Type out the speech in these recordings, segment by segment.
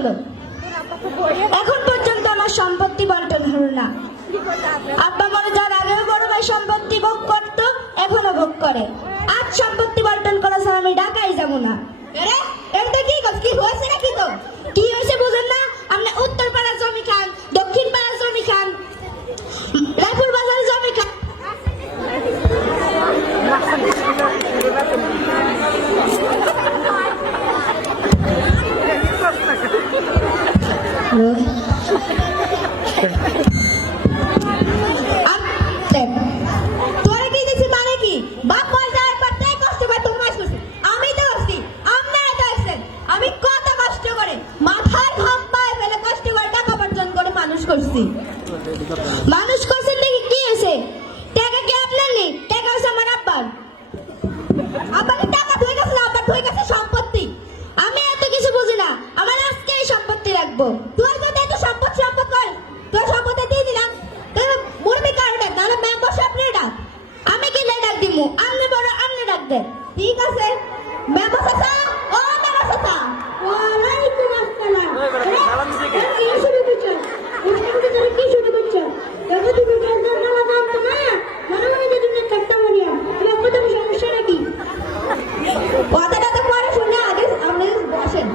হলো, এখন পর্যন্ত আমার সম্পত্তি বন্টন হলো না। আব্বা মারা যাওয়ার আগেও বড় ভাই সম্পত্তি ভোগ করতো, এখনো ভোগ করে। আজ সম্পত্তি বন্টন করা ছাড়া আমি ঢাকায় যাবো না। এটা কি কি হয়েছে নাকি? তো কি হয়েছে বুঝেন না? আপনি উত্তর পাড়ার জমি খান, দক্ষিণ পাড়ার জমি খান, রায়পুর বাজারের জমি খান। মানুষ করছেন দেখি কি হয়েছে? টাকা কি আপনার নেই? টাকা হচ্ছে আমার আব্বার। আব্বাকে টাকা ধরে গেছে না, আব্বার ধরে গেছে সম্পত্তি। আমি এত কিছু বুঝি না, আমার আজকে এই সম্পত্তি রাখবো। তুই যদি এত সম্পদ সম্পদ কর, তোর সম্পত্তি দিয়ে দিলাম, মুরবি কারো ডাক, নাহলে মেম্বার সাহেব ডাক। আমি কি ডাক দিব? আপনি বড়, আপনি ডাক দেন। ঠিক আছে মেম্বার সাহেব। ও মেম্বার সাহেব, ওয়ালাইকুম আসসালাম। কি শুরু করছেন? কি শুরু করছেন? দেখো তুমি বেজার নালা জানতো না, মনে মনে যে তুমি কাটতে মারিয়া দেখো তুমি সমস্যা নাকি? কথাটা তো পরে শুনে আগে আপনি বসেন।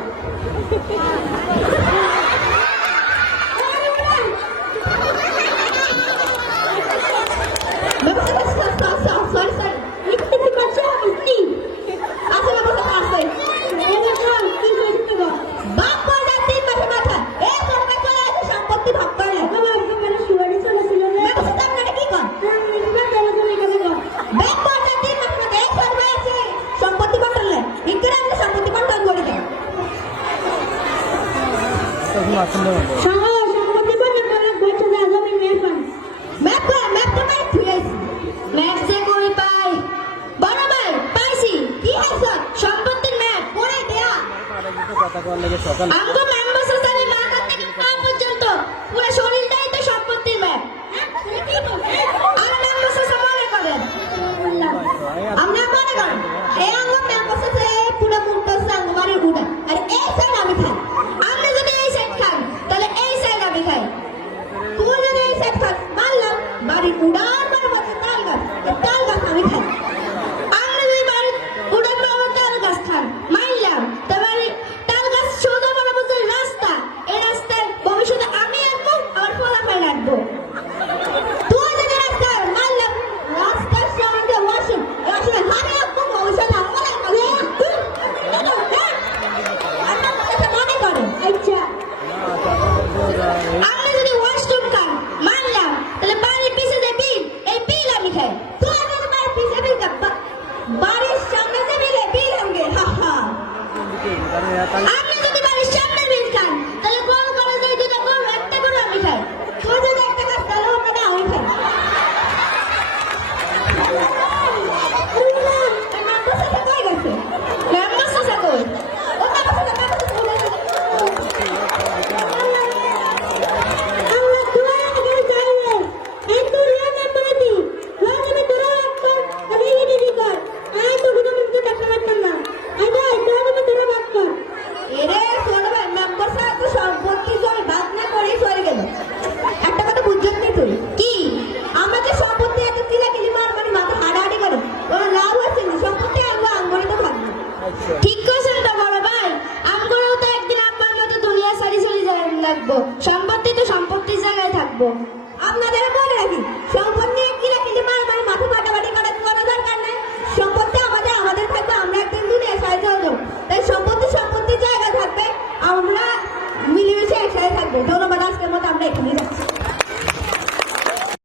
সম্পত্তি তো সম্পত্তির জায়গায় থাকবো। আপনাদের বলে রাখি, সম্পত্তি কিনে কিনে মারামারি মাথা ফাটাফাটি করার কোনো দরকার নাই। সম্পত্তি আমাদের আমাদের থাকবে, আমরা একদিন দুনিয়া সাহায্য হবো। তাই সম্পত্তি সম্পত্তির জায়গায় থাকবে, আমরা মিলেমিশে একসাথে থাকবো। ধন্যবাদ, আজকের মতো আমরা এখানে যাচ্ছি।